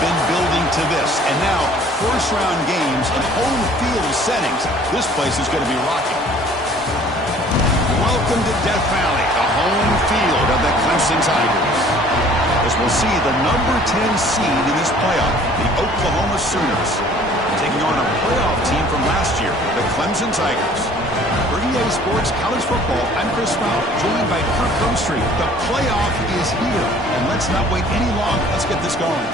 been building to this, and now first-round games in home field settings. This place is going to be rocking. Welcome to Death Valley, the home field of the Clemson Tigers. As we'll see the number 10 seed in this playoff, the Oklahoma Sooners, taking on a playoff team from last year, the Clemson Tigers. For EA Sports College Football, I'm Chris Sprout, joined by Kirk Grumstreet. The playoff is here, and let's not wait any longer. Let's get this going.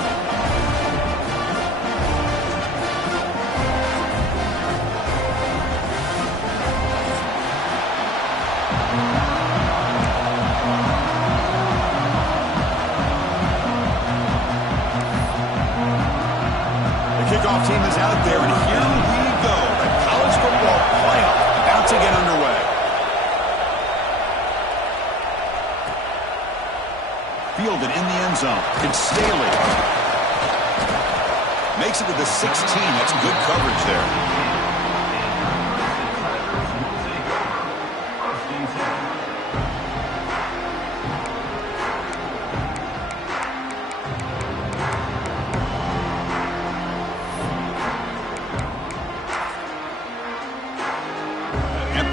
Kickoff team is out there, and here we go. The college football playoff about to get underway. Fielded in the end zone. It's Staley. Makes it to the 16. That's good coverage there.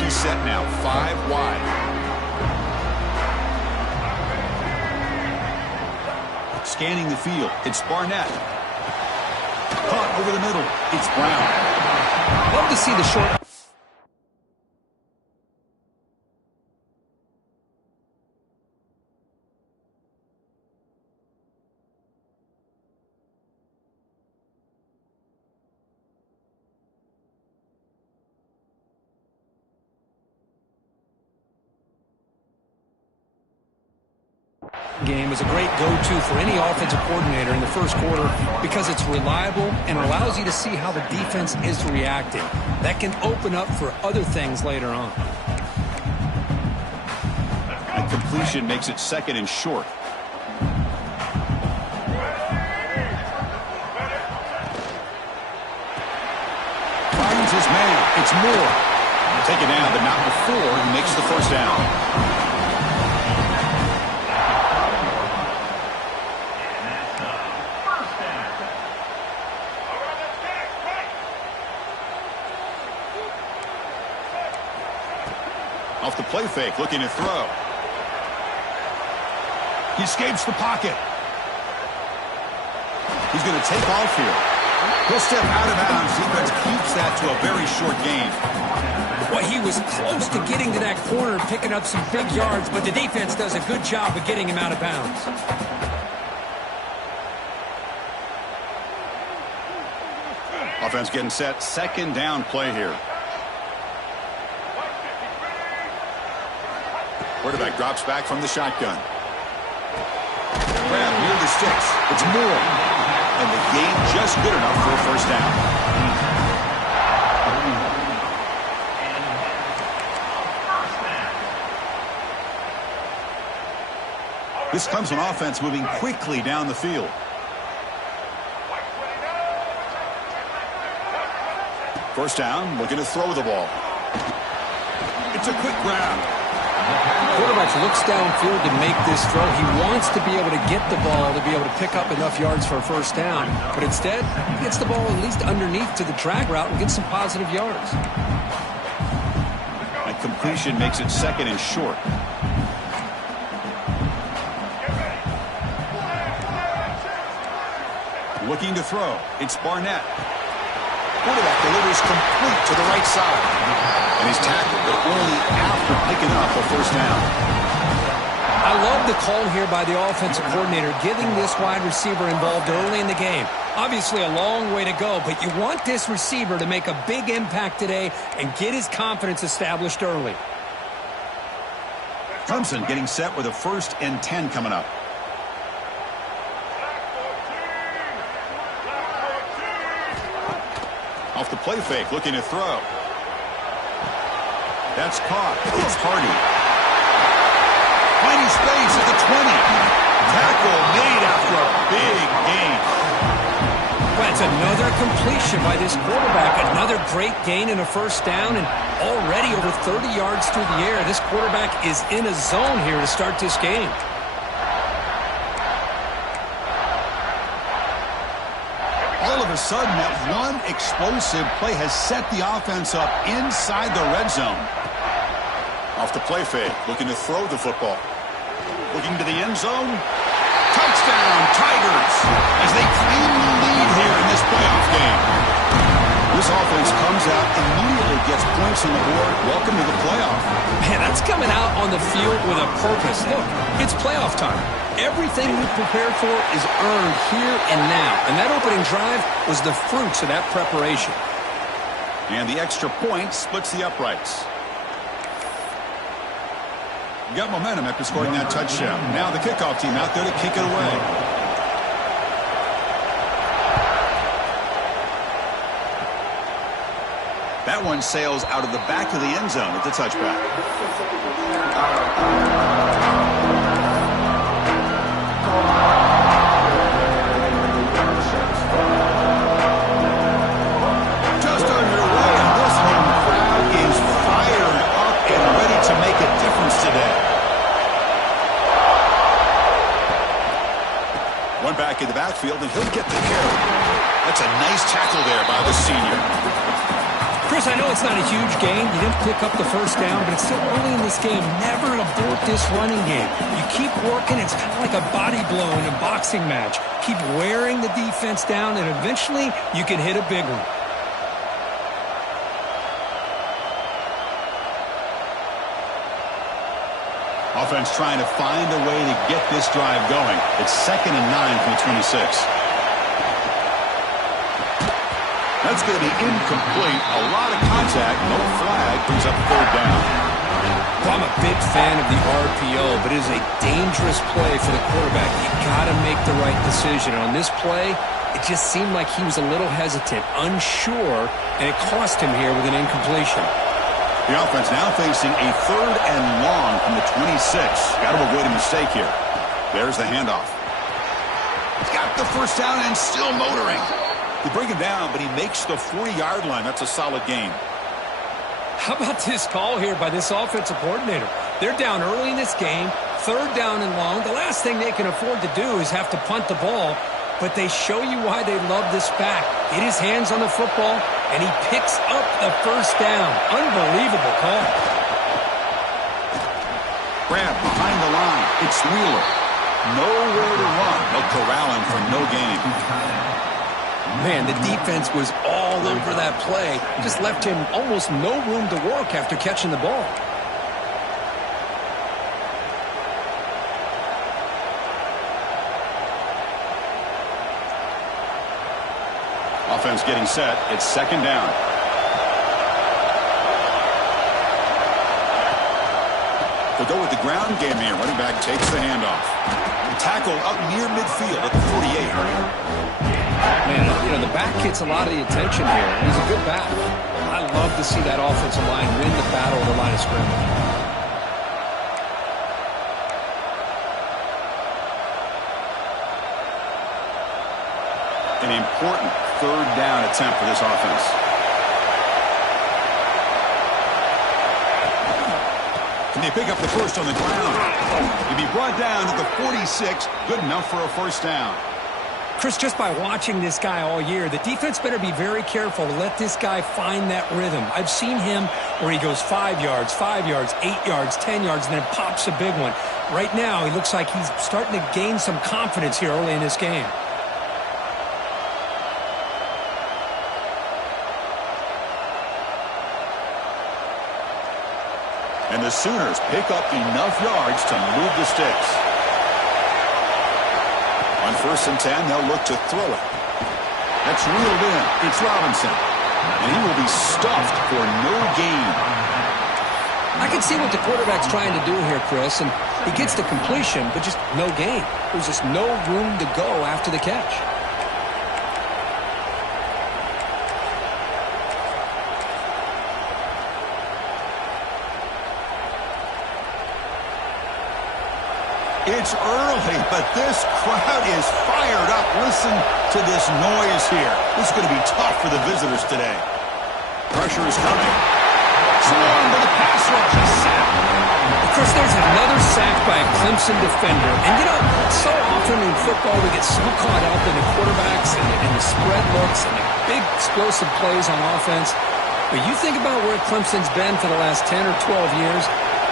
Set now, 5 wide. Scanning the field, it's Barnett. Caught over the middle, it's Brown. Love to see the short. Game is a great go-to for any offensive coordinator in the first quarter because it's reliable and allows you to see how the defense is reacting. That can open up for other things later on. And completion makes it second and short. Finds his man. It's Moore. Take it down, but not before he makes the first down. Off the play fake, looking to throw. He escapes the pocket. He's going to take off here. He'll step out of bounds. Defense keeps that to a very short gain. Well, he was close to getting to that corner, picking up some big yards, but the defense does a good job of getting him out of bounds. Offense getting set. Second down play here. Quarterback drops back from the shotgun. Grab near the sticks. It's Moore. And the gain just good enough for a first down. This comes on offense moving quickly down the field. First down, looking to throw the ball. It's a quick grab. Quarterback looks downfield to make this throw. He wants to be able to get the ball to be able to pick up enough yards for a first down. But instead, he gets the ball at least underneath to the drag route and gets some positive yards. And completion makes it second and short. Looking to throw. It's Barnett. Quarterback delivers complete to the right side. And he's tackled, but only after picking up a first down. I love the call here by the offensive coordinator, getting this wide receiver involved early in the game. Obviously a long way to go, but you want this receiver to make a big impact today and get his confidence established early. Clemson getting set with a 1st and 10 coming up. Off the play fake, looking to throw. That's caught. It's Hardy. Finding space at the 20. Tackle made after a big gain. Well, it's another completion by this quarterback. Another great gain and a first down, and already over 30 yards through the air. This quarterback is in a zone here to start this game. All of a sudden, that one explosive play has set the offense up inside the red zone. Off the play fake, looking to throw the football. Looking to the end zone. Touchdown, Tigers, as they claim the lead here in this playoff game. This offense comes out, immediately gets points on the board. Welcome to the playoff. Man, that's coming out on the field with a purpose. Look, it's playoff time. Everything you prepared for is earned here and now. And that opening drive was the fruits of that preparation. And the extra point splits the uprights. Got momentum after scoring that touchdown. Now the kickoff team out there to kick it away. That one sails out of the back of the end zone at the touchback. Just underway, and this home crowd is fired up and ready to make a difference today. One back in the backfield, and he'll get the carry. That's a nice tackle there by the senior. Chris, I know it's not a huge gain. You didn't pick up the first down, but it's still early in this game. Never abort this running game. You keep working. It's kind of like a body blow in a boxing match. Keep wearing the defense down, and eventually you can hit a big one. Offense trying to find a way to get this drive going. It's 2nd and 9 from the 26. That's going to be incomplete. A lot of contact. No flag. Brings up 3rd down. Well, I'm a big fan of the RPO, but it is a dangerous play for the quarterback. You got to make the right decision. On this play, it just seemed like he was a little hesitant, unsure, and it cost him here with an incompletion. The offense now facing a 3rd and long from the 26. Got to avoid a mistake here. There's the handoff. He's got the first down and still motoring. They bring him down, but he makes the 40-yard line. That's a solid gain. How about this call here by this offensive coordinator? They're down early in this game, 3rd down and long. The last thing they can afford to do is have to punt the ball, but they show you why they love this back. Get his hands on the football, and he picks up the first down. Unbelievable call. Grab behind the line. It's Wheeler. Nowhere to run. They'll corral him for no gain. Man, the defense was all over that play. Just left him almost no room to work after catching the ball. Offense getting set. It's 2nd down. They'll go with the ground game here. Running back takes the handoff. Tackle up near midfield at the 48. Man, you know, the back gets a lot of the attention here. He's a good back. I love to see that offensive line win the battle at the line of scrimmage. An important 3rd down attempt for this offense. Can they pick up the first on the ground? To be brought down at the 46, good enough for a first down. Chris, just by watching this guy all year, the defense better be very careful to let this guy find that rhythm. I've seen him where he goes 5 yards, 8 yards, 10 yards, and then pops a big one. Right now, he looks like he's starting to gain some confidence here early in this game. And the Sooners pick up enough yards to move the sticks. On 1st and 10, they'll look to throw it. That's reeled in. It's Robinson. And he will be stuffed for no gain. I can see what the quarterback's trying to do here, Chris, and he gets the completion, but just no gain. There's just no room to go after the catch. It's early, but this crowd is fired up. Listen to this noise here. This is going to be tough for the visitors today. Pressure is coming. Swarmed by the pass rush. A sack. Of course, there's another sack by a Clemson defender. And, you know, so often in football we get so caught up in the quarterbacks and the spread looks and big explosive plays on offense. But you think about where Clemson's been for the last 10 or 12 years,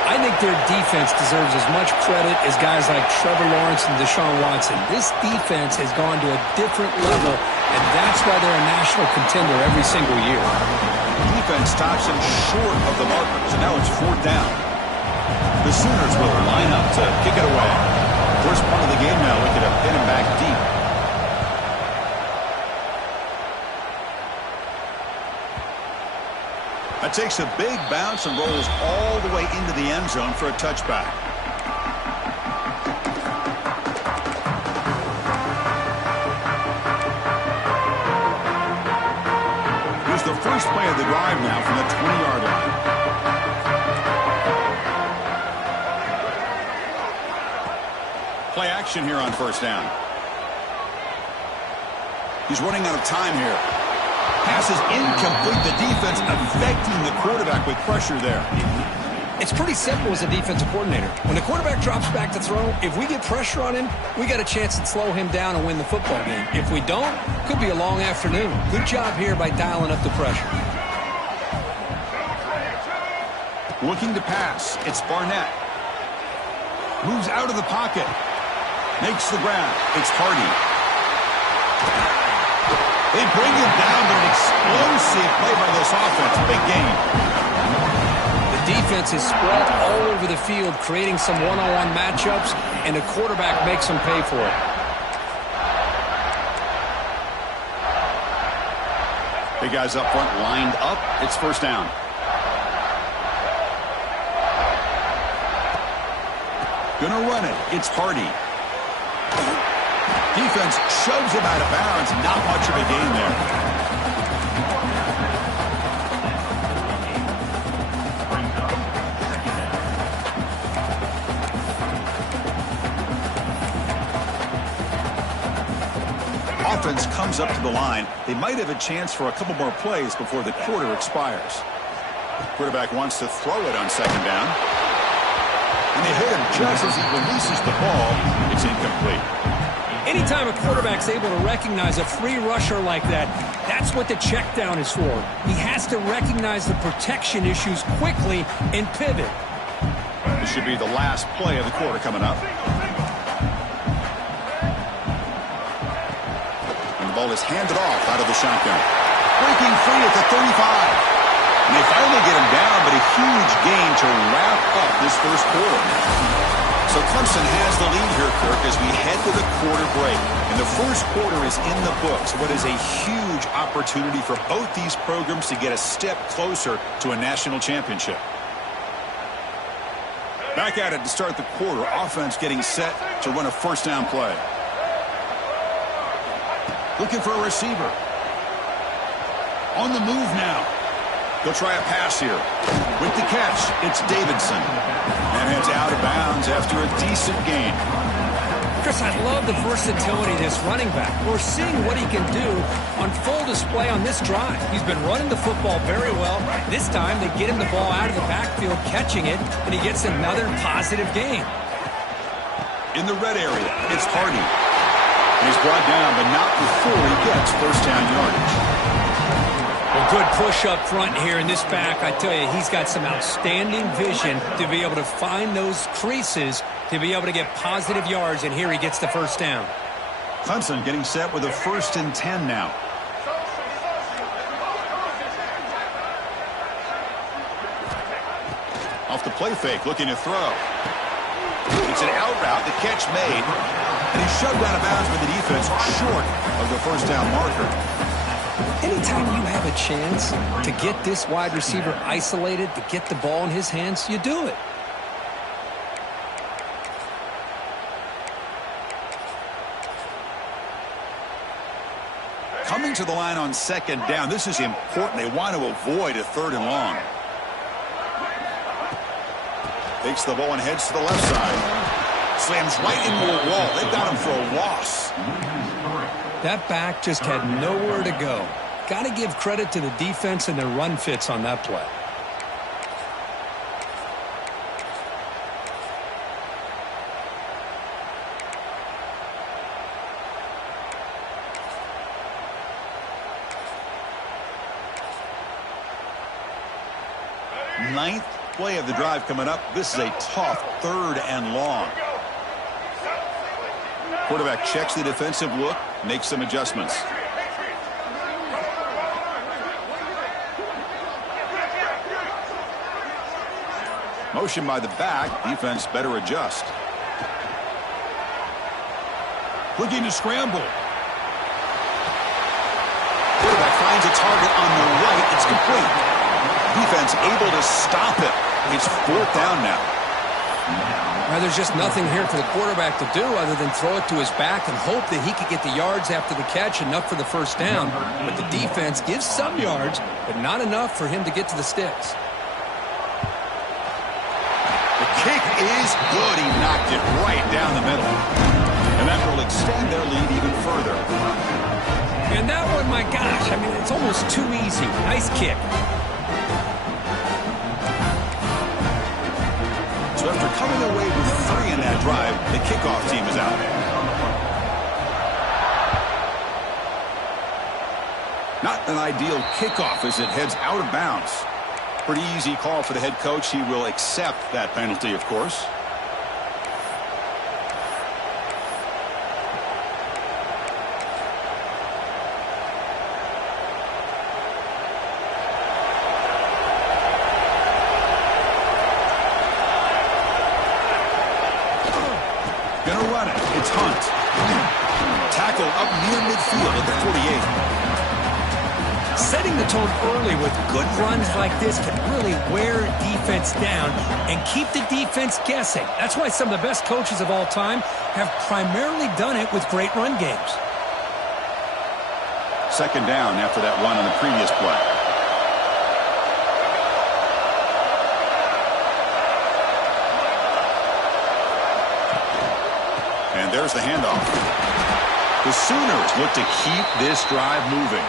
I think their defense deserves as much credit as guys like Trevor Lawrence and Deshaun Watson. This defense has gone to a different level, and that's why they're a national contender every single year. Defense stops him short of the marker, so now it's 4th down. The Sooners will line up to kick it away. First part of the game now, looking to pin him back deep. That takes a big bounce and rolls all the way into the end zone for a touchback. Here's the first play of the drive now from the 20-yard line. Play action here on first down. He's running out of time here. Pass is incomplete. The defense affecting the quarterback with pressure there. It's pretty simple as a defensive coordinator. When the quarterback drops back to throw, if we get pressure on him, we got a chance to slow him down and win the football game. If we don't, could be a long afternoon. Good job here by dialing up the pressure. Looking to pass. It's Barnett. Moves out of the pocket. Makes the grab. It's Hardy. They bring him down, but an explosive play by this offense. Big game. The defense is spread all over the field, creating some one-on-one matchups, and the quarterback makes them pay for it. Big guys up front lined up. It's first down. Gonna run it. It's Hardy. Defense shoves him out of bounds. Not much of a gain there. Offense comes up to the line. They might have a chance for a couple more plays before the quarter expires. Quarterback wants to throw it on second down. And they hit him just as he releases the ball. It's incomplete. Anytime a quarterback's able to recognize a free rusher like that, that's what the check down is for. He has to recognize the protection issues quickly and pivot. This should be the last play of the quarter coming up. And the ball is handed off out of the shotgun. Breaking free at the 35. And they finally get him down, but a huge gain to wrap up this first quarter. So Clemson has the lead here, Kirk, as we head to the quarter break. And the first quarter is in the books. What is a huge opportunity for both these programs to get a step closer to a national championship. Back at it to start the quarter. Offense getting set to run a first down play. Looking for a receiver. On the move now. They'll try a pass here. With the catch, it's Davidson. And heads out of bounds after a decent gain. Chris, I love the versatility of this running back. We're seeing what he can do on full display on this drive. He's been running the football very well. This time, they get him the ball out of the backfield, catching it, and he gets another positive gain. In the red area, it's Hardy. And he's brought down, but not before he gets first down yardage. Well, good push up front here in this back. I tell you, he's got some outstanding vision to be able to find those creases, to be able to get positive yards, and here he gets the first down. Clemson getting set with a 1st and 10 now. Off the play fake, looking to throw. It's an out route, the catch made, and he's shoved out of bounds by the defense short of the first down marker. Anytime you have a chance to get this wide receiver isolated, to get the ball in his hands, you do it. Coming to the line on second down, this is important. They want to avoid a 3rd and long. Takes the ball and heads to the left side. Slams right into a wall. They've got him for a loss. That back just had nowhere to go. Got to give credit to the defense and their run fits on that play. Ninth play of the drive coming up. This is a tough 3rd and long. Quarterback checks the defensive look, makes some adjustments. Motion by the back. Defense better adjust. Looking to scramble. Quarterback finds a target on the right. It's complete. Defense able to stop it. It's 4th down now. Well, there's just nothing here for the quarterback to do other than throw it to his back and hope that he could get the yards after the catch, enough for the first down. But the defense gives some yards, but not enough for him to get to the sticks. The kick is good. He knocked it right down the middle. And that will extend their lead even further. And that one, my gosh, I mean, it's almost too easy. Nice kick. So after coming away with 3 in that drive, the kickoff team is out. Not an ideal kickoff as it heads out of bounds. Pretty easy call for the head coach. He will accept that penalty, of course. Gonna run it. It's Hunt. Tackle up near midfield at the 48. Setting the tone early with good runs like this can really wear defense down and keep the defense guessing. That's why some of the best coaches of all time have primarily done it with great run games. 2nd down after that run on the previous play. And there's the handoff. The Sooners look to keep this drive moving.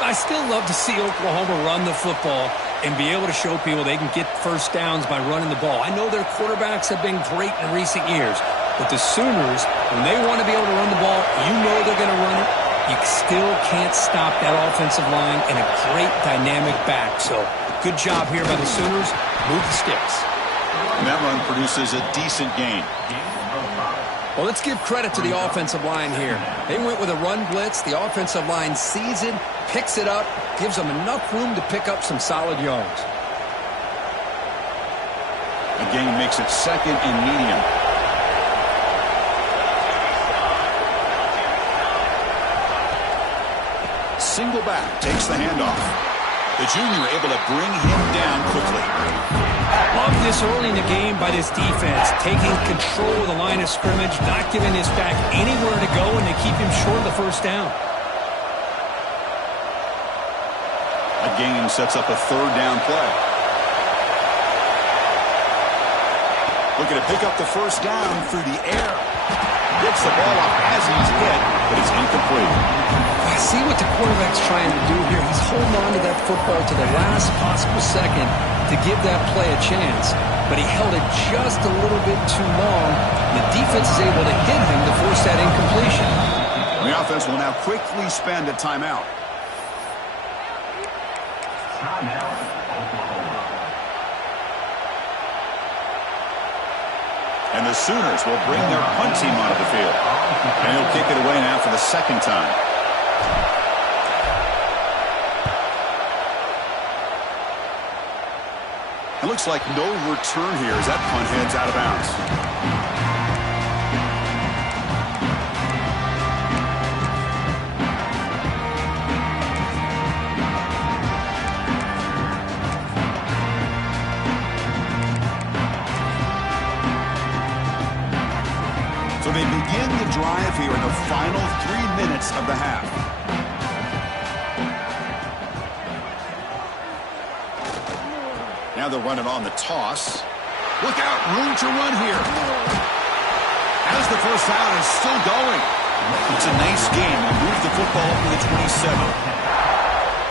I still love to see Oklahoma run the football and be able to show people they can get first downs by running the ball. I know their quarterbacks have been great in recent years, but the Sooners, when they want to be able to run the ball, you know they're going to run it. You still can't stop that offensive line and a great dynamic back. So good job here by the Sooners. Move the sticks. And that run produces a decent gain. Well, let's give credit to the offensive line here. They went with a run blitz. The offensive line sees it, picks it up, gives them enough room to pick up some solid yards. The gain makes it 2nd and medium. Single back takes the handoff. The junior able to bring him down quickly. Love this early in the game by this defense, taking control of the line of scrimmage, not giving this back anywhere to go, and they keep him short of the first down. A gain sets up a 3rd down play. Looking to pick up the first down through the air. Gets the ball off as he's hit, but it's incomplete. I see what the quarterback's trying to do here. He's holding on to that football to the last possible second to give that play a chance, but he held it just a little bit too long. The defense is able to hit him to force that incompletion. The offense will now quickly spend a timeout. And the Sooners will bring their punt team onto the field. And he'll kick it away now for the 2nd time. It looks like no return here as that punt heads out of bounds. So they begin the drive here in the final 3 minutes of the half. Now they'll run it on the toss. Look out, room to run here. As the first down is still going. It's a nice game. We'll move the football up to the 27.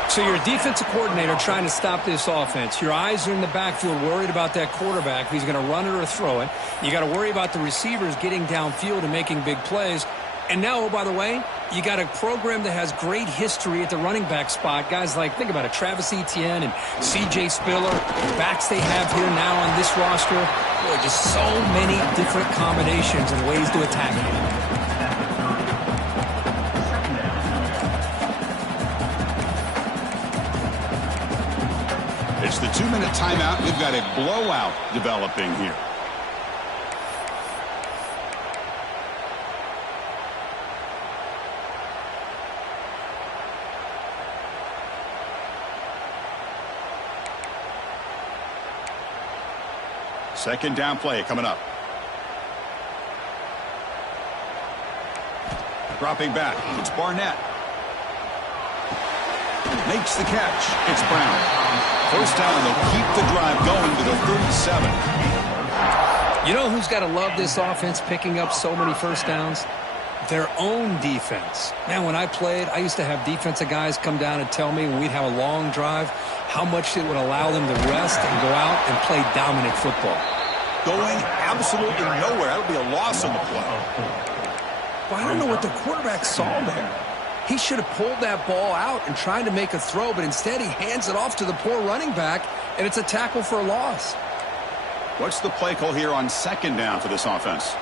So you're a defensive coordinator trying to stop this offense. Your eyes are in the backfield worried about that quarterback, if he's going to run it or throw it. You got to worry about the receivers getting downfield and making big plays. And now, oh, by the way, you got a program that has great history at the running back spot. Guys like, think about it, Travis Etienne and C.J. Spiller, backs they have here now on this roster. Boy, just so many different combinations and ways to attack it. It's the 2-minute timeout. We've got a blowout developing here. Second down play coming up. Dropping back. It's Barnett. Makes the catch. It's Brown. First down, they'll keep the drive going to the 37. You know who's got to love this offense picking up so many first downs? Their own defense. Man, when I played, I used to have defensive guys come down and tell me when we'd have a long drive how much it would allow them to rest and go out and play dominant football. Going absolutely nowhere. That'll be a loss on the play. Well, I don't know what the quarterback saw there. He should have pulled that ball out and tried to make a throw, but instead he hands it off to the poor running back, and it's a tackle for a loss. What's the play call here on second down for this offense?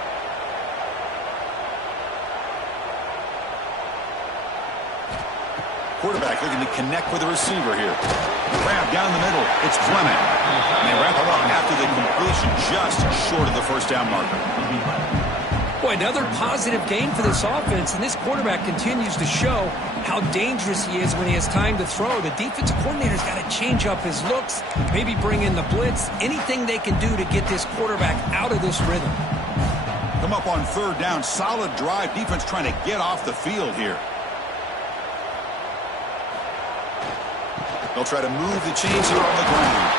Quarterback looking to connect with the receiver here. Grab down the middle. It's Fleming. And they wrap it up after the completion just short of the first down marker. Boy, another positive game for this offense, and this quarterback continues to show how dangerous he is when he has time to throw. The defensive coordinator's got to change up his looks, maybe bring in the blitz, anything they can do to get this quarterback out of this rhythm. Come up on third down. Solid drive. Defense trying to get off the field here. They'll try to move the chains here on the ground.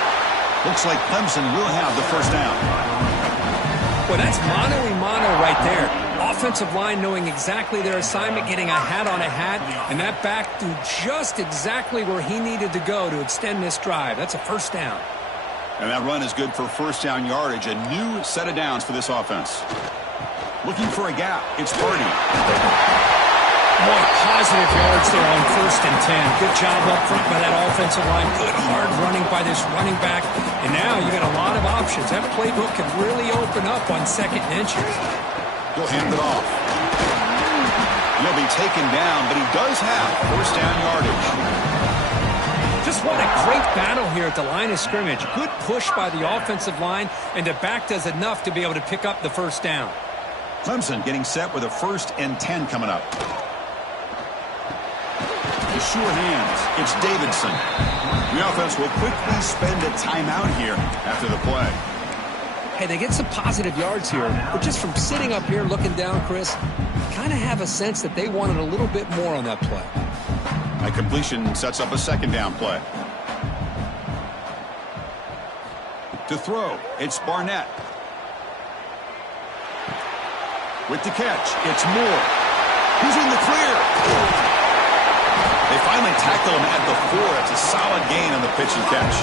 Looks like Clemson will have the first down. Well, that's mano-a-mano right there. Offensive line knowing exactly their assignment, getting a hat on a hat, and that back threw just exactly where he needed to go to extend this drive. That's a first down. And that run is good for first down yardage. A new set of downs for this offense. Looking for a gap. It's Purdy. Boy, positive yards there on 1st and 10. Good job up front by that offensive line. Good hard running by this running back. And now you got a lot of options. That playbook can really open up on 2nd and inches. He'll hand it off. He'll be taken down, but he does have first down yardage. Just what a great battle here at the line of scrimmage. Good push by the offensive line, and the back does enough to be able to pick up the first down. Clemson getting set with a 1st and 10 coming up. Sure hands. It's Davidson. The offense will quickly spend a timeout here after the play. Hey, they get some positive yards here, but just from sitting up here looking down, Chris, kind of have a sense that they wanted a little bit more on that play. That completion sets up a second down play. To throw, it's Barnett. With the catch, it's Moore. Who's in the clear? They finally tackle him at the 4. It's a solid gain on the pitch and catch.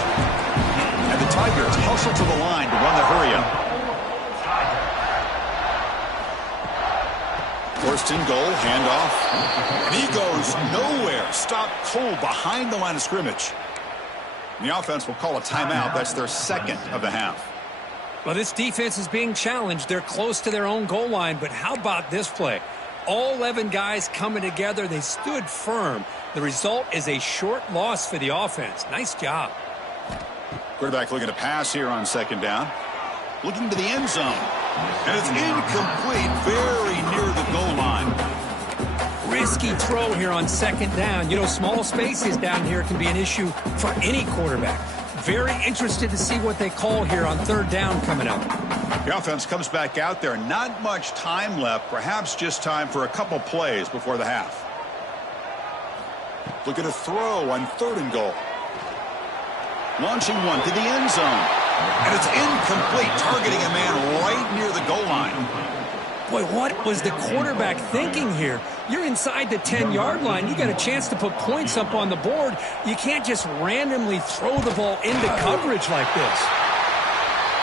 And the Tigers hustle to the line to run the hurry-up. 1st and goal, handoff. And he goes nowhere. Stopped cold behind the line of scrimmage. And the offense will call a timeout. That's their 2nd of the half. Well, this defense is being challenged. They're close to their own goal line, but how about this play? All 11 guys coming together. They stood firm. The result is a short loss for the offense. Nice job. Quarterback looking to pass here on 2nd down. Looking to the end zone. And it's incomplete. Very near the goal line. Risky throw here on 2nd down. You know, small spaces down here can be an issue for any quarterback. Very interested to see what they call here on 3rd down coming up. The offense comes back out there. Not much time left. Perhaps just time for a couple plays before the half. Look at a throw on 3rd and goal. Launching one to the end zone. And it's incomplete, targeting a man right near the goal line. Boy, what was the quarterback thinking here? You're inside the 10-yard line. You got a chance to put points up on the board. You can't just randomly throw the ball into coverage like this.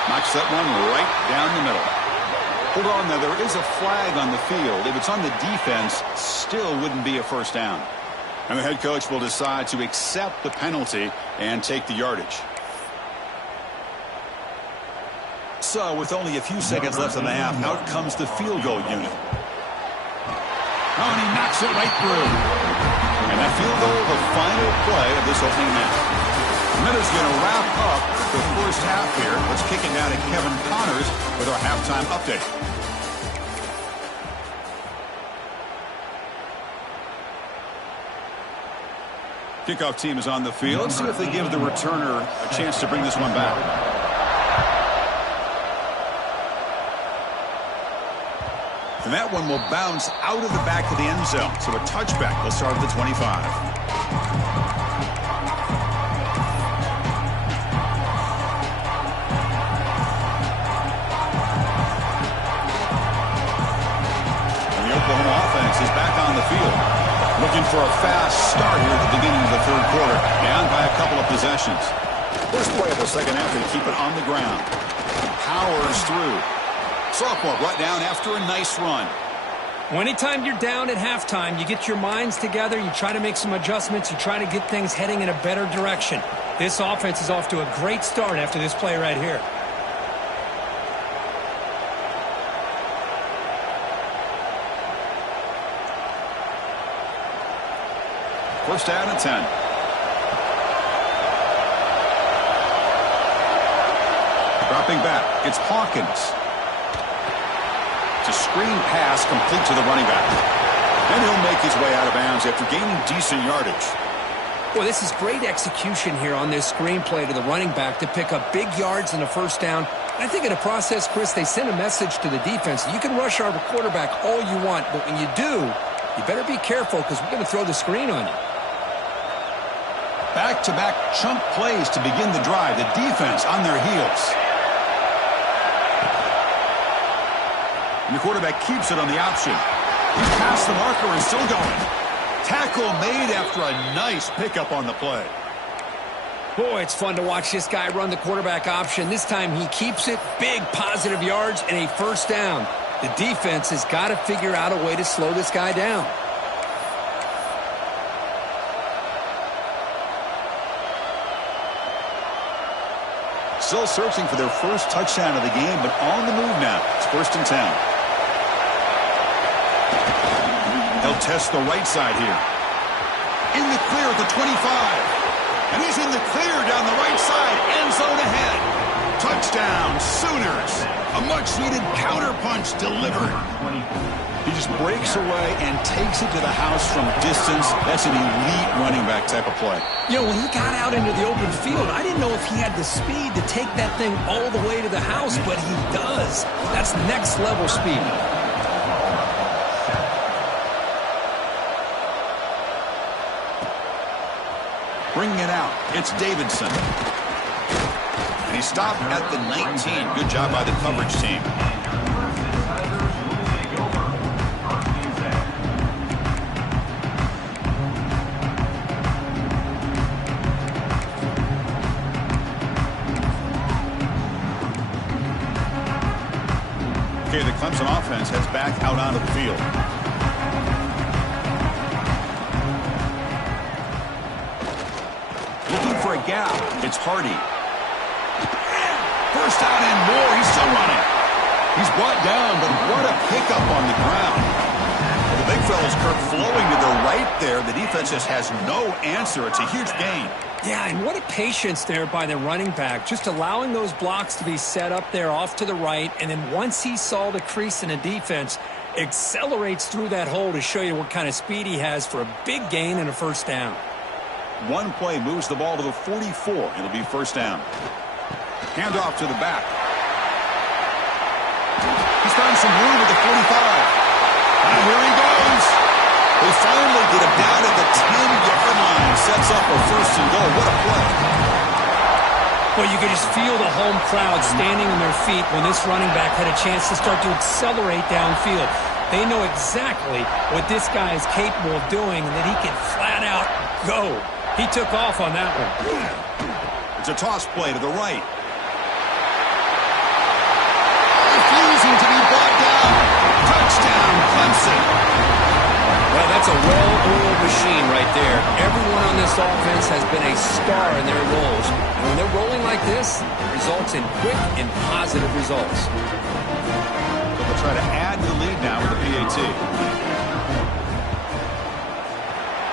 Knocks that one right down the middle. Hold on now, there is a flag on the field. If it's on the defense, still wouldn't be a first down. And the head coach will decide to accept the penalty and take the yardage. So with only a few seconds left in the half, out comes the field goal unit. Oh, and he knocks it right through. And that field goal, the final play of this opening half. And that is going to wrap up the first half here. Let's kick it now to Kevin Connors with our halftime update. Kickoff team is on the field. Let's see if they give the returner a chance to bring this one back. And that one will bounce out of the back of the end zone. So a touchback. They'll start at the 25. And the Oklahoma offense is back on the field. Looking for a fast start here at the beginning of the third quarter. Down by a couple of possessions. First play of the second half, they keep it on the ground. Powers through. Sophomore brought down after a nice run. Well, anytime you're down at halftime, you get your minds together, you try to make some adjustments, you try to get things heading in a better direction. This offense is off to a great start after this play right here. First down and 10. Dropping back, it's Hawkins. It's a screen pass complete to the running back. And he'll make his way out of bounds after gaining decent yardage. Well, this is great execution here on this screen play to the running back to pick up big yards and a first down. I think in the process, Chris, they send a message to the defense. You can rush our quarterback all you want, but when you do, you better be careful because we're going to throw the screen on you. Back-to-back chunk plays to begin the drive. The defense on their heels. And the quarterback keeps it on the option. He's past the marker and still going. Tackle made after a nice pickup on the play. Boy, it's fun to watch this guy run the quarterback option. This time he keeps it. Big positive yards and a first down. The defense has got to figure out a way to slow this guy down. Still searching for their first touchdown of the game, but on the move now. It's first and 10. They'll test the right side here. In the clear at the 25. And he's in the clear down the right side. End zone ahead. Touchdown, Sooners. A much-needed counterpunch delivered. He just breaks away and takes it to the house from distance. That's an elite running back type of play. You know, when he got out into the open field, I didn't know if he had the speed to take that thing all the way to the house, but he does. That's next-level speed. Bringing it out, it's Davidson. And he stopped at the 19. Good job by the coverage team. Okay, the Clemson offense heads back out onto the field. Looking for a gap. It's Hardy. First down and more. He's still running. He's brought down, but what a pickup on the ground. Well, the big fella's Kirk flowing to the right there. The defense just has no answer. It's a huge gain. Yeah, and what a patience there by the running back. Just allowing those blocks to be set up there off to the right, and then once he saw the crease in the defense, accelerates through that hole to show you what kind of speed he has for a big gain and a first down. One play moves the ball to the 44. It'll be first down. Handoff to the back. He's found some room at the 45. And here he goes. They finally get him down at the 10-yard line. Sets up a first and goal. What a play. Well, you could just feel the home crowd standing on their feet when this running back had a chance to start to accelerate downfield. They know exactly what this guy is capable of doing and that he can flat out go. He took off on that one. It's a toss play to the right. Refusing to be brought down. Clemson. Well, that's a well-oiled machine right there. Everyone on this offense has been a star in their roles. And when they're rolling like this, it results in quick and positive results. So they'll try to add to the lead now with the PAT.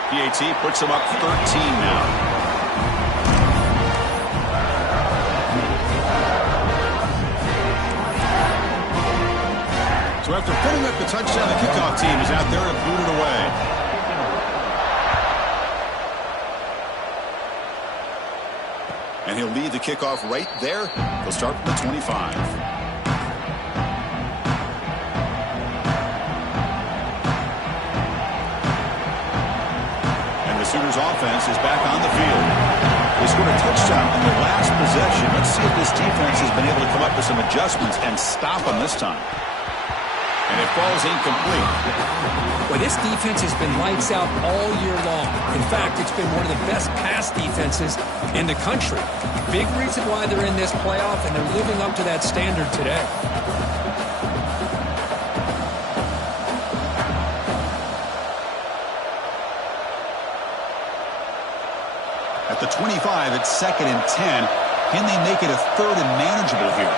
PAT puts them up 13 now. So after putting up the touchdown, the kickoff team is out there to boot it away. And he'll lead the kickoff right there. They'll start from the 25. And the Sooners offense is back on the field. They scored a touchdown in the last possession. Let's see if this defense has been able to come up with some adjustments and stop them this time. And it falls incomplete. Well, this defense has been lights out all year long. In fact, it's been one of the best pass defenses in the country. Big reason why they're in this playoff, and they're living up to that standard today. At the 25, it's 2nd and 10. Can they make it a 3rd and manageable here?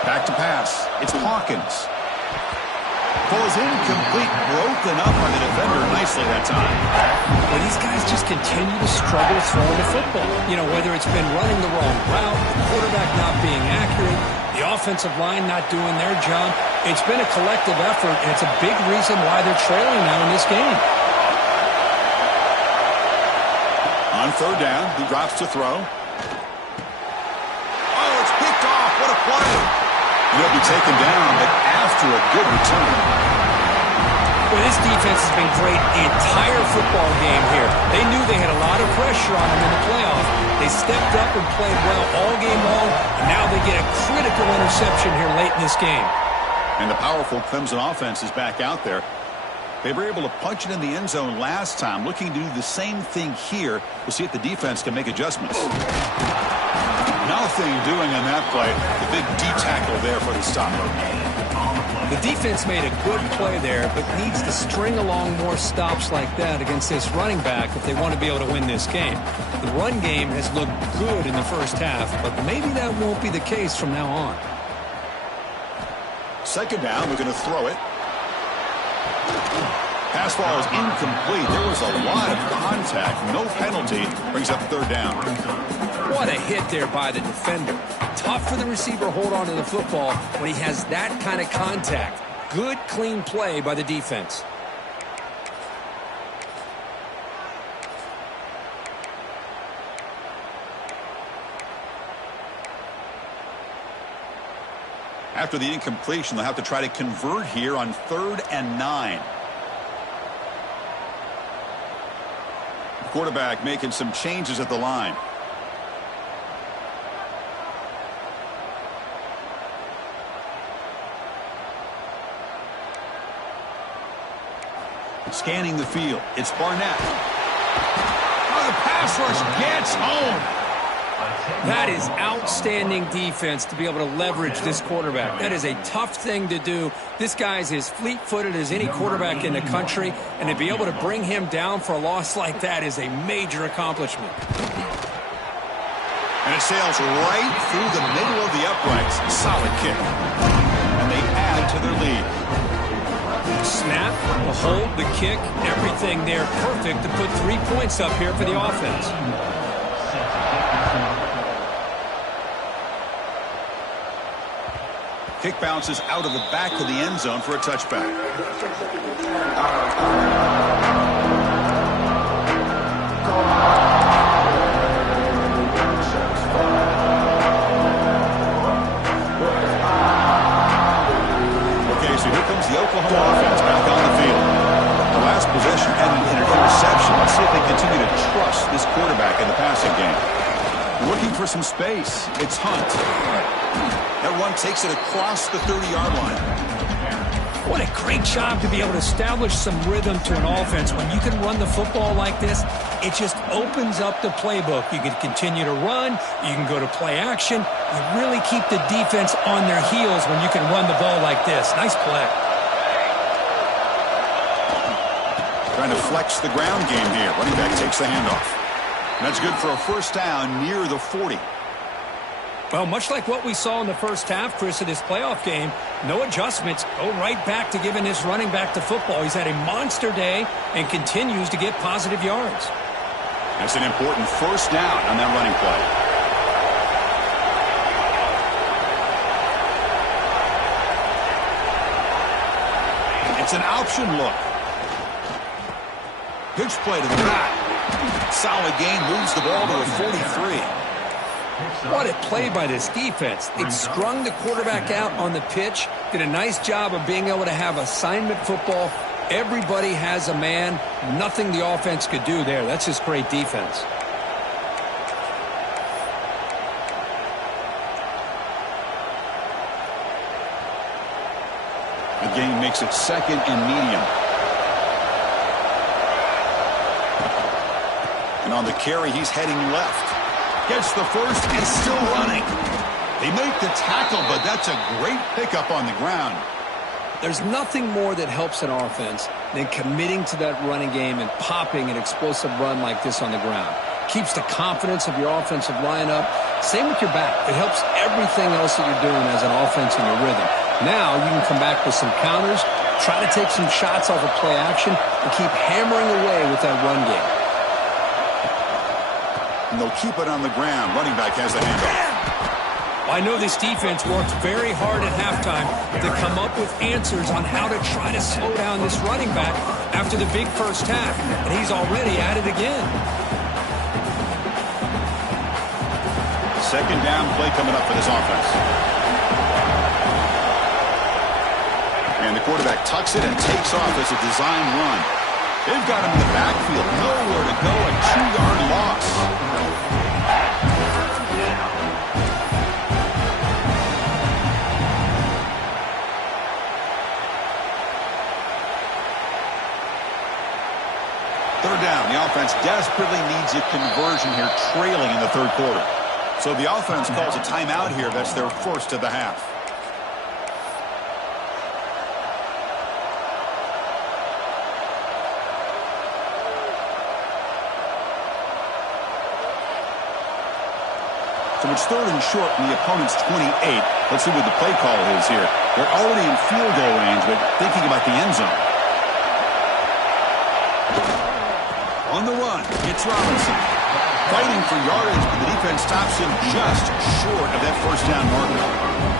Back to pass. It's Hawkins. Falls incomplete, broken up by the defender nicely that time. Well, these guys just continue to struggle throwing the football. You know, whether it's been running the wrong route, the quarterback not being accurate, the offensive line not doing their job. It's been a collective effort, and it's a big reason why they're trailing now in this game. On 3rd down, he drops to throw. Oh, it's picked off. What a play. He'll be taken down, but after a good return. Well, this defense has been great the entire football game here. They knew they had a lot of pressure on them in the playoff. They stepped up and played well all game long, and now they get a critical interception here late in this game. And the powerful Clemson offense is back out there. They were able to punch it in the end zone last time, looking to do the same thing here. We'll see if the defense can make adjustments. Nothing doing on that play. The big D tackle there for the stop. The defense made a good play there, but needs to string along more stops like that against this running back if they want to be able to win this game. The run game has looked good in the first half, but maybe that won't be the case from now on. 2nd down, we're going to throw it. Pass ball is incomplete. There was a lot of contact. No penalty. Brings up 3rd down. What a hit there by the defender. Tough for the receiver to hold on to the football when he has that kind of contact. Good, clean play by the defense. After the incompletion, they'll have to try to convert here on 3rd and 9. The quarterback making some changes at the line. Scanning the field. It's Barnett. Oh, the pass rush gets home. That is outstanding defense to be able to leverage this quarterback. That is a tough thing to do. This guy's as fleet-footed as any quarterback in the country, and to be able to bring him down for a loss like that is a major accomplishment. And it sails right through the middle of the uprights. Solid kick. And they add to their lead. Snap, the hold, the kick, everything there perfect to put 3 points up here for the offense. Kick bounces out of the back of the end zone for a touchback. Okay, so here comes the Oklahoma offense back on the field. The last possession ended in an interception. Let's see if they continue to trust this quarterback in the passing game. Looking for some space. It's Hunt. That run takes it across the 30-yard line. What a great job to be able to establish some rhythm to an offense. When you can run the football like this, it just opens up the playbook. You can continue to run. You can go to play action. You really keep the defense on their heels when you can run the ball like this. Nice play. Trying to flex the ground game here. Running back takes the handoff. That's good for a first down near the 40. Well, much like what we saw in the first half, Chris, of this playoff game, no adjustments. Go right back to giving this running back the football. He's had a monster day and continues to get positive yards. That's an important first down on that running play. It's an option look. Pitch play to the back. Solid gain, moves the ball to a 43. What a play by this defense. It strung the quarterback out on the pitch, did a nice job of being able to have assignment football. Everybody has a man. Nothing the offense could do there. That's just great defense. The game makes it second and medium. And on the carry, he's heading left. Gets the first and still running. They make the tackle, but that's a great pickup on the ground. There's nothing more that helps an offense than committing to that running game and popping an explosive run like this on the ground. Keeps the confidence of your offensive line up. Same with your back. It helps everything else that you're doing as an offense in your rhythm. Now you can come back with some counters, try to take some shots off of play action, and keep hammering away with that run game. And they'll keep it on the ground. Running back has the handoff. I know this defense worked very hard at halftime to come up with answers on how to try to slow down this running back after the big first half, and he's already at it again. Second down play coming up for this offense. And the quarterback tucks it and takes off as a design run. They've got him in the backfield. Nowhere to go. A 2-yard loss. Third down. The offense desperately needs a conversion here, trailing in the third quarter. So the offense calls a timeout here. That's their first of the half. So it's third and short from the opponent's 28. Let's see what the play call is here. They're already in field goal range, but thinking about the end zone. On the run, it's Robinson. Fighting for yardage, but the defense stops him just short of that first down marker.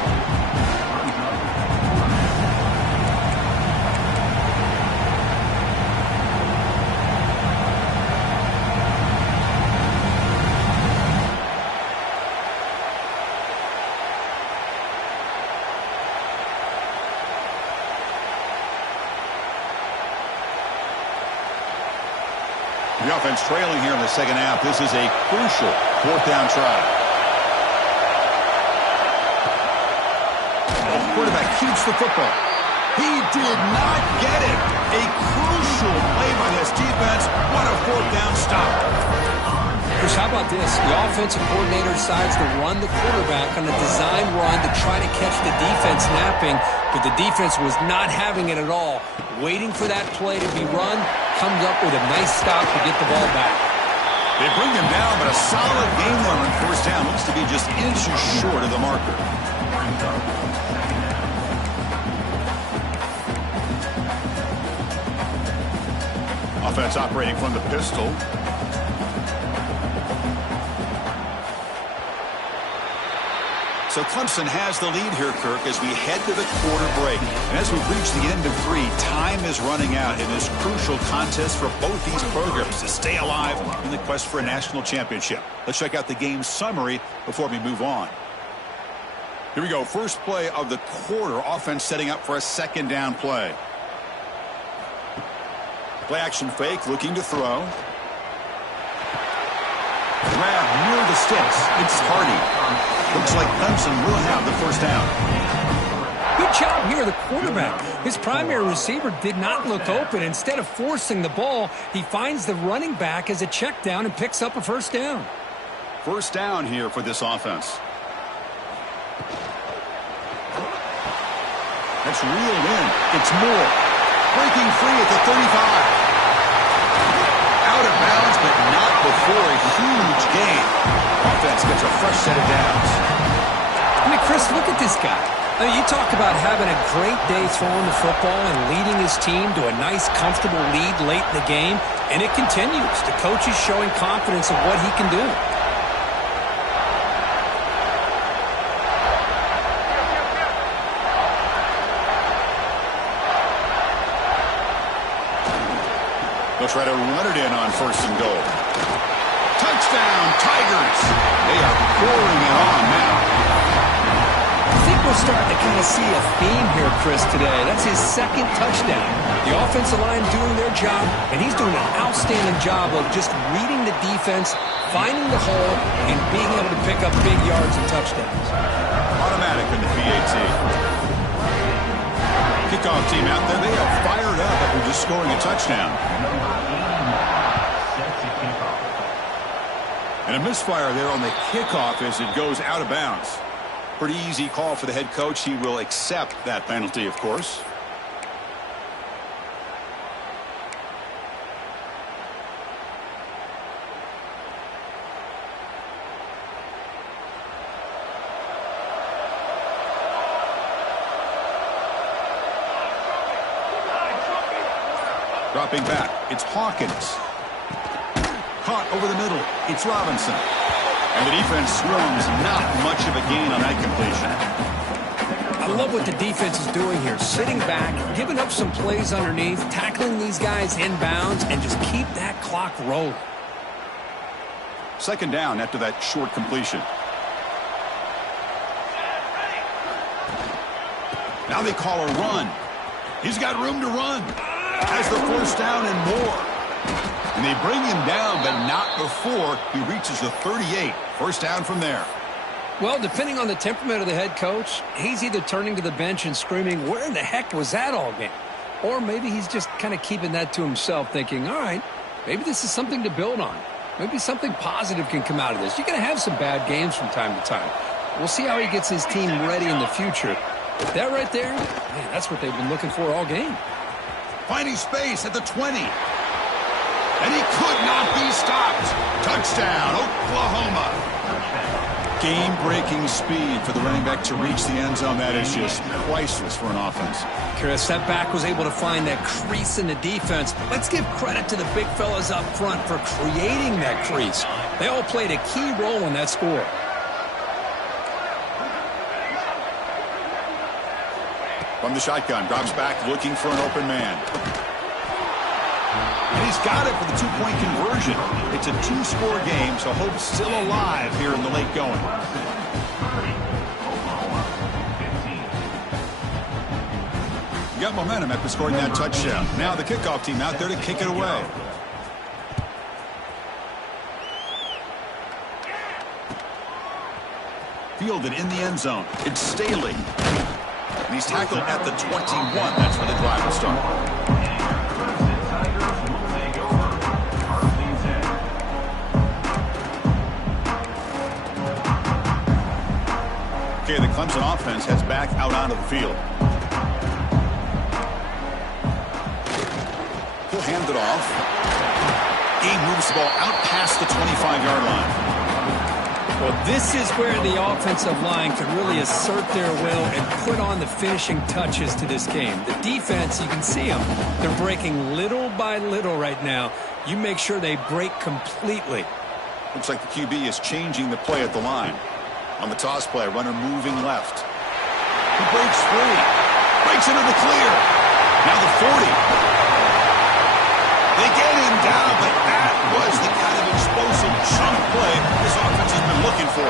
The offense trailing here in the second half. This is a crucial fourth down try. The quarterback keeps the football. He did not get it. A crucial play by this defense. What a fourth down stop. Chris, how about this? The offensive coordinator decides to run the quarterback on a design run to try to catch the defense napping, but the defense was not having it at all. Waiting for that play to be run, comes up with a nice stop to get the ball back. They bring him down, but a solid game there on first down. Looks to be just inches short of the marker. Offense operating from the pistol. So Clemson has the lead here, Kirk, as we head to the quarter break. And as we reach the end of 3, time is running out in this crucial contest for both these programs to stay alive in the quest for a national championship. Let's check out the game summary before we move on. Here we go. First play of the quarter. Offense setting up for a second down play. Play action fake, looking to throw. Grab near the sticks. It's Hardy. Looks like Clemson will have the first down. Good job Here, the quarterback, his primary receiver did not look open. Instead of forcing the ball, he finds the running back as a check down and picks up a first down. First down here for this offense. That's reeled in. It's Moore. Breaking free at the 35. Out of bounds, but not before a huge gain. Offense gets a fresh set of downs. I mean, Chris, look at this guy. I mean, you talk about having a great day throwing the football and leading his team to a nice, comfortable lead late in the game, and it continues. The coach is showing confidence of what he can do. They'll try to run it in on first and goal. Touchdown, Tigers! They are pouring it on now. I think we're starting to kind of see a theme here, Chris, today. That's his second touchdown. The offensive line doing their job, and he's doing an outstanding job of just reading the defense, finding the hole, and being able to pick up big yards and touchdowns. Automatic in the PAT. Kickoff team out there, they are fired up after just scoring a touchdown. And a misfire there on the kickoff as it goes out of bounds. Pretty easy call for the head coach. He will accept that penalty, of course. Dropping back, it's Hawkins. Caught over the middle, it's Robinson. And the defense scrums, not much of a gain on that completion. I love what the defense is doing here. Sitting back, giving up some plays underneath, tackling these guys inbounds, and just keep that clock rolling. Second down after that short completion. Now they call a run. He's got room to run. Has the first down and more. And they bring him down, but not before he reaches the 38. First down from there. Well, depending on the temperament of the head coach, he's either turning to the bench and screaming, where in the heck was that all game? Or maybe he's just kind of keeping that to himself, thinking, all right, maybe this is something to build on. Maybe something positive can come out of this. You're going to have some bad games from time to time. We'll see how he gets his team ready in the future. But that right there, man, that's what they've been looking for all game. Finding space at the 20. And he could not be stopped. Touchdown, Oklahoma. Game-breaking speed for the running back to reach the end zone. That is just priceless for an offense. Chris, that back was able to find that crease in the defense. Let's give credit to the big fellas up front for creating that crease. They all played a key role in that score. From the shotgun, drops back looking for an open man. And he's got it for the two-point conversion. It's a two-score game, so hope's still alive here in the late going. You got momentum after scoring that touchdown. Now the kickoff team out there to kick it away. Fielded in the end zone. It's Staley. And he's tackled at the 21. That's where the drive will start. Okay, the Clemson offense heads back out onto the field. He'll hand it off. He moves the ball out past the 25-yard line. Well, this is where the offensive line can really assert their will and put on the finishing touches to this game. The defense, you can see them. They're breaking little by little right now. You make sure they break completely. Looks like the QB is changing the play at the line. On the toss play, runner moving left. He breaks free. Breaks into the clear. Now the 40. They get him down, but that was the kind of explosive chunk play this offense has been looking for.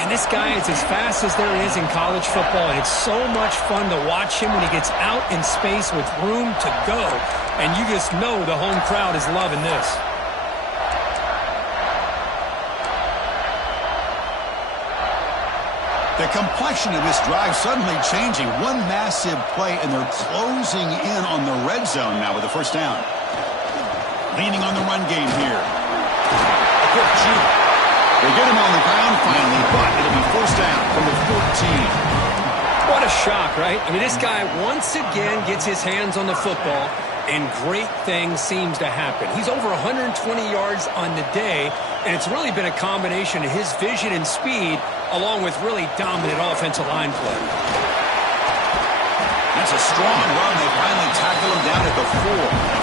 And this guy is as fast as there is in college football, and it's so much fun to watch him when he gets out in space with room to go. And you just know the home crowd is loving this. The complexion of this drive suddenly changing. One massive play, and they're closing in on the red zone now with a first down. Leaning on the run game here. A quick shoot. They get him on the ground finally, but it'll be first down from the 14. What a shock, right? I mean, this guy once again gets his hands on the football, and great things seems to happen. He's over 120 yards on the day, and it's really been a combination of his vision and speed along with really dominant offensive line play. That's a strong run. They finally tackle him down at the 4.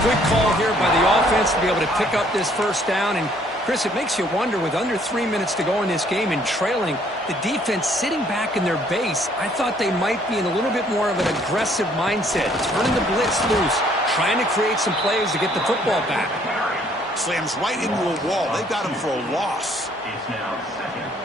Good call here by the offense to be able to pick up this first down. And, Chris, it makes you wonder, with under 3 minutes to go in this game and trailing, the defense sitting back in their base, I thought they might be in a little bit more of an aggressive mindset, turning the blitz loose, trying to create some plays to get the football back. Slams right into a wall. They've got him for a loss.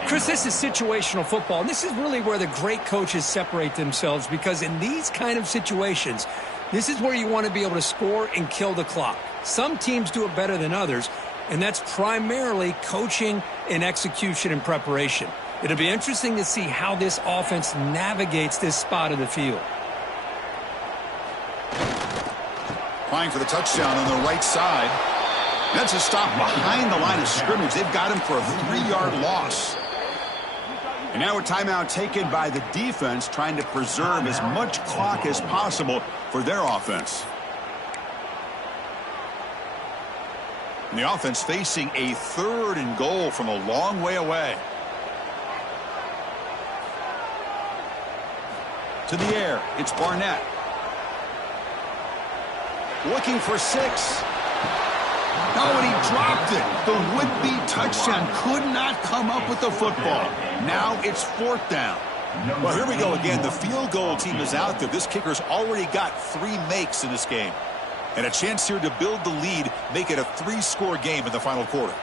Chris, this is situational football, and this is really where the great coaches separate themselves, because in these kind of situations, this is where you want to be able to score and kill the clock. Some teams do it better than others, and that's primarily coaching and execution and preparation. It'll be interesting to see how this offense navigates this spot of the field. Applying for the touchdown on the right side. That's a stop behind the line of scrimmage. They've got him for a 3-yard loss. And now a timeout taken by the defense, trying to preserve as much clock as possible for their offense. And the offense facing a 3rd and goal from a long way away. To the air, it's Barnett. Looking for 6. Oh, and he dropped it. The would-be touchdown could not come up with the football. Now it's 4th down. Well, here we go again. The field goal team is out there. This kicker's already got 3 makes in this game. And a chance here to build the lead, make it a 3-score game in the final quarter.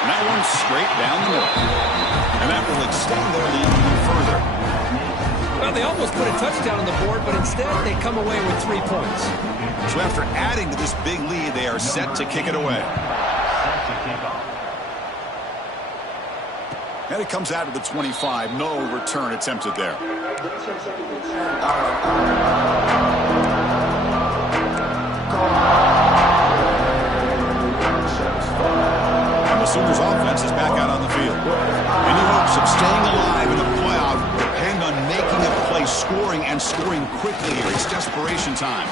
And that one's straight down the middle. And that will extend their lead even further. Well, they almost put a touchdown on the board, but instead they come away with 3 points. So after adding to this big lead, they are set to kick it away. And it comes out of the 25. No return attempted there. And the Sooners offense is back out on the field. Any hopes of staying alive in the playoff depend on making a play, scoring, and scoring quickly here. It's desperation time.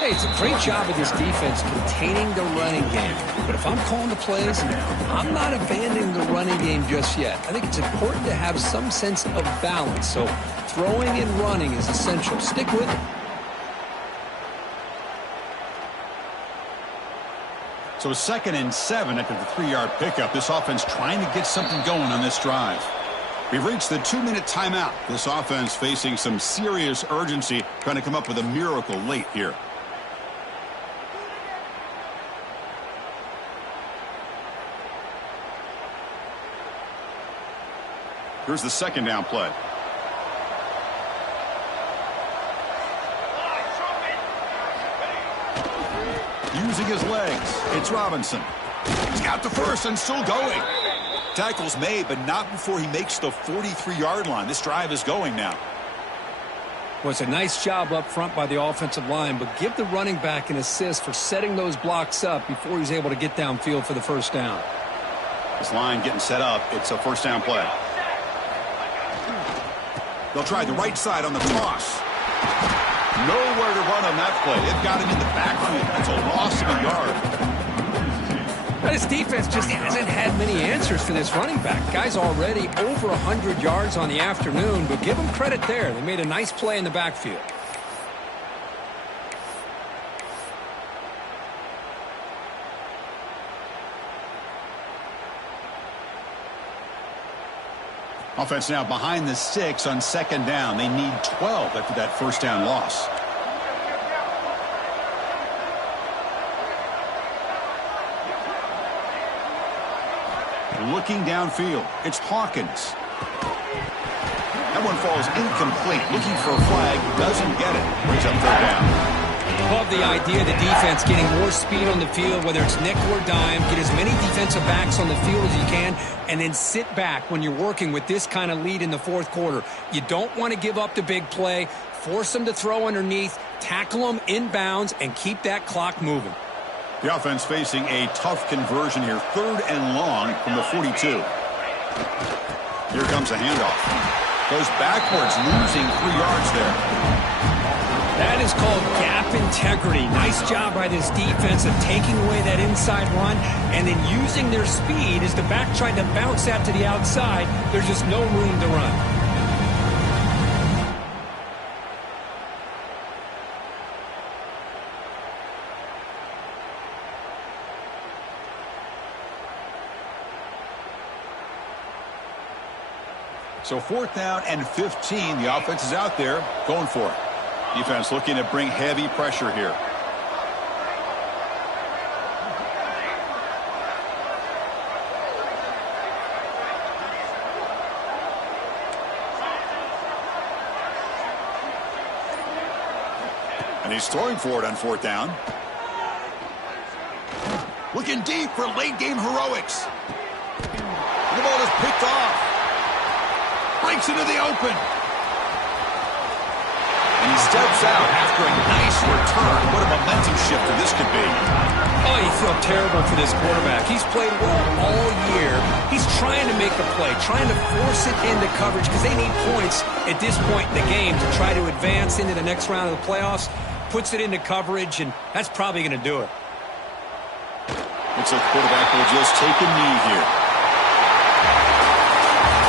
Hey, it's a great job of this defense containing the running game. But if I'm calling the plays, I'm not abandoning the running game just yet. I think it's important to have some sense of balance. So throwing and running is essential. Stick with it. So 2nd and 7 after the 3-yard pickup. This offense trying to get something going on this drive. We've reached the 2-minute timeout. This offense facing some serious urgency, trying to come up with a miracle late here. Here's the 2nd down play. Using his legs, it's Robinson. He's got the first and still going. Tackle's made, but not before he makes the 43-yard line. This drive is going now. Well, it's a nice job up front by the offensive line, but give the running back an assist for setting those blocks up before he's able to get downfield for the first down. This line getting set up. It's a first down play. They'll try the right side on the toss. Nowhere to run on that play. They've got him in the backfield. That's a loss of a yard. But his defense just hasn't had many answers for this running back. Guy's already over 100 yards on the afternoon, but give him credit there. They made a nice play in the backfield. Offense now behind the 6 on 2nd down. They need 12 after that first down loss. Looking downfield, it's Hawkins. That one falls incomplete. Looking for a flag, doesn't get it. Brings up 3rd down. Love the idea of the defense getting more speed on the field, whether it's nickel or dime. Get as many defensive backs on the field as you can, and then sit back when you're working with this kind of lead in the fourth quarter. You don't want to give up the big play. Force them to throw underneath, tackle them inbounds, and keep that clock moving. The offense facing a tough conversion here. 3rd and long from the 42. Here comes a handoff. Goes backwards, losing 3 yards there. That is called gap integrity. Nice job by this defense of taking away that inside run and then using their speed as the back tried to bounce that to the outside. There's just no room to run. So 4th down and 15. The offense is out there going for it. Defense looking to bring heavy pressure here. And he's throwing for it on 4th down. Looking deep for late game heroics. The ball is picked off. Breaks into the open. And he steps out after a nice return. What a momentum shifter this could be. Oh, you feel terrible for this quarterback. He's played well all year. He's trying to make a play, trying to force it into coverage because they need points at this point in the game to try to advance into the next round of the playoffs. Puts it into coverage, and that's probably going to do it. Looks like the quarterback will just take a knee here.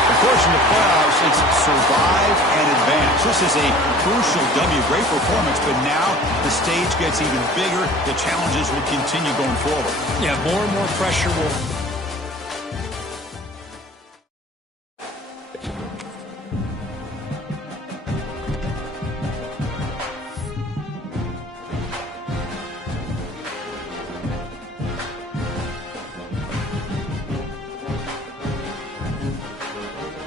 Of course, in the playoffs, it's survive and advance. This is a crucial W. Great performance, but now the stage gets even bigger. The challenges will continue going forward. Yeah, more and more pressure will